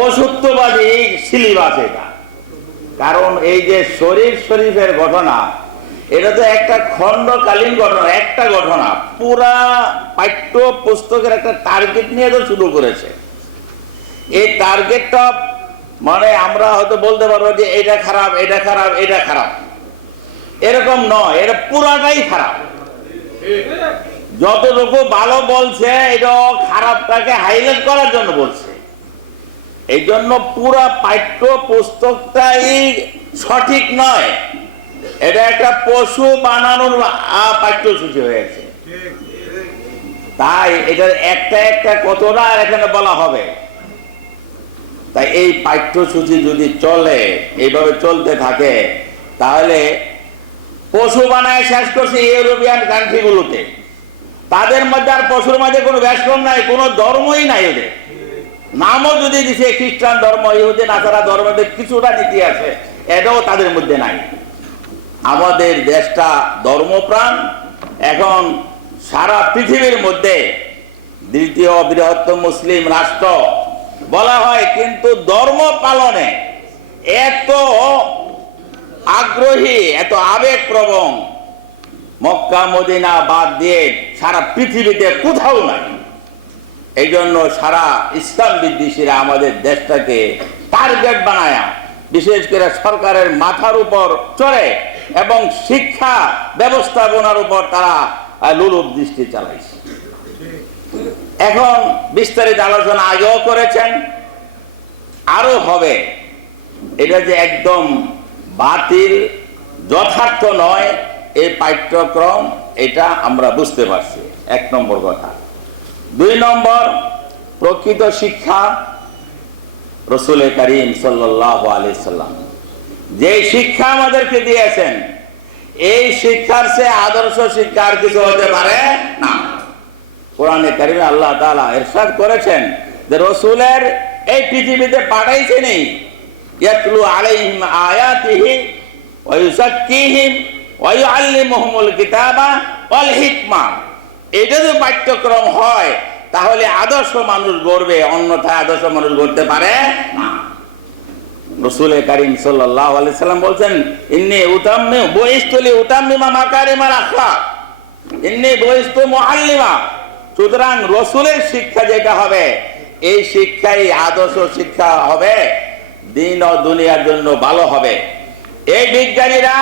পশুত্ববাদী সিলিবাস এটা। কারণ এই যে শরীফ শরীফের ঘটনা, এটা তো একটা খণ্ডকালীন ঘটনা, একটা ঘটনা। পুরা পাঠ্য পুস্তকের একটা টার্গেট নিয়ে তো শুরু করেছে। এই টার্গেটটা মানে আমরা হয়তো বলতে পারব যে এটা খারাপ এটা খারাপ এটা খারাপ। এরকম নয়, এটা পুরাটাই খারাপ। যতটুকু ভালো বলছে এটা খারাপটাকে হাইলাইট করার জন্য বলছে। এই জন্য পুরা পাঠ্য পুস্তকটাই সঠিক নয়। এটা একটা পশু বানানোর পাঠ্যসূচি হয়েছে। তাই এটার একটা একটা কতটা এখানে বলা হবে। তাই এই পাঠ্যসূচি যদি চলে, এইভাবে চলতে থাকে, তাহলে পশু বানায় শেষ করছে ইউরোপিয়ান কান্ট্রিগুলোতে তাদের মধ্যে আর পশুর মাঝে কোনো ব্যাসকম নাই, কোনো ধর্মই নাই ওদের। নামও যদি দিছে খ্রিস্টান ধর্ম, ইহুদি, নাসারা ধর্মদের কিছুটা নীতি আছে, এটাও তাদের মধ্যে নাই। আমাদের দেশটা ধর্মপ্রাণ, এখন সারা পৃথিবীর মধ্যে দ্বিতীয় বৃহত্তম মুসলিম রাষ্ট্র বলা হয়, কিন্তু ধর্ম পালনে এত আগ্রহী, এত আবেগপ্রবণ, মক্কা, মদিনা বাদ দিয়ে সারা পৃথিবীতে কোথাও নাই। এই জন্য সারা ইসলাম বিদ্বেষীরা আমাদের দেশটাকে টার্গেট বানায়া। বিশেষ করে সরকারের মাথার উপর চড়ে এবং শিক্ষা ব্যবস্থাপনার উপর তারা লোলুপ দৃষ্টি চালাইছে। এখন বিস্তারিত আলোচনা আগেও করেছেন আরও হবে। এটা যে একদম বাতিল, যথার্থ নয়, এই পাঠ্যক্রম, এটা আমরা বুঝতে পারছি। এক নম্বর কথা। দুই নম্বর, প্রকৃত শিক্ষা রসুল করিম সাল্লাম। যে শিক্ষা আমাদেরকে দিয়েছেন, এই শিক্ষার সে আদর্শ শিক্ষার কিছু হতে পারে না। কোরআনে কারিমে আল্লাহ তালা এরশাদ করেছেন যে রসুলের এই পৃথিবীতে পাঠাইছেনই, ইয়াতলু আলাইহিম আয়াতিহি ওয়া ইউযাক্কিহিম ওয়া কিতাবা ওয়াল হিকমা। এটা যদি পাঠ্যক্রম হয়, তাহলে আদর্শ মানুষ গড়বে, অন্যথায় আদর্শ মানুষ গড়তে পারে না। রসুল করিম সাল্লাহ সাল্লাম বলছেন, ইন্নি উতাম্মি বইস্তলি উতাম্মিমা মাকারিমাল আখলাক। ইন্নি বইস্তু মুআল্লিমা। সুতরাং রসুলের শিক্ষা যেটা হবে, এই শিক্ষাই আদর্শ শিক্ষা হবে। দিন ও দুনিয়ার জন্য ভালো হবে। এই বিজ্ঞানীরা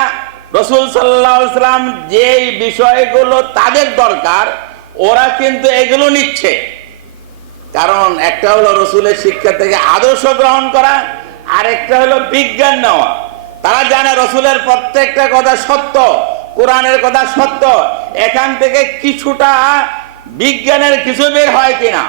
রসুল সাল্লাম যে বিষয়গুলো তাদের দরকার, ওরা কিন্তু এগুলো নিচ্ছে। কারণ একটা হলো রসুলের শিক্ষা থেকে আদর্শ গ্রহণ করা আর একটা হলো বিজ্ঞান নেওয়া। তারা জানে রসুলের প্রত্যেকটা কথা সত্য, কোরআনের কথা সত্য, এখান থেকে কিছুটা বিজ্ঞানের কিছু বের হয় কিনা।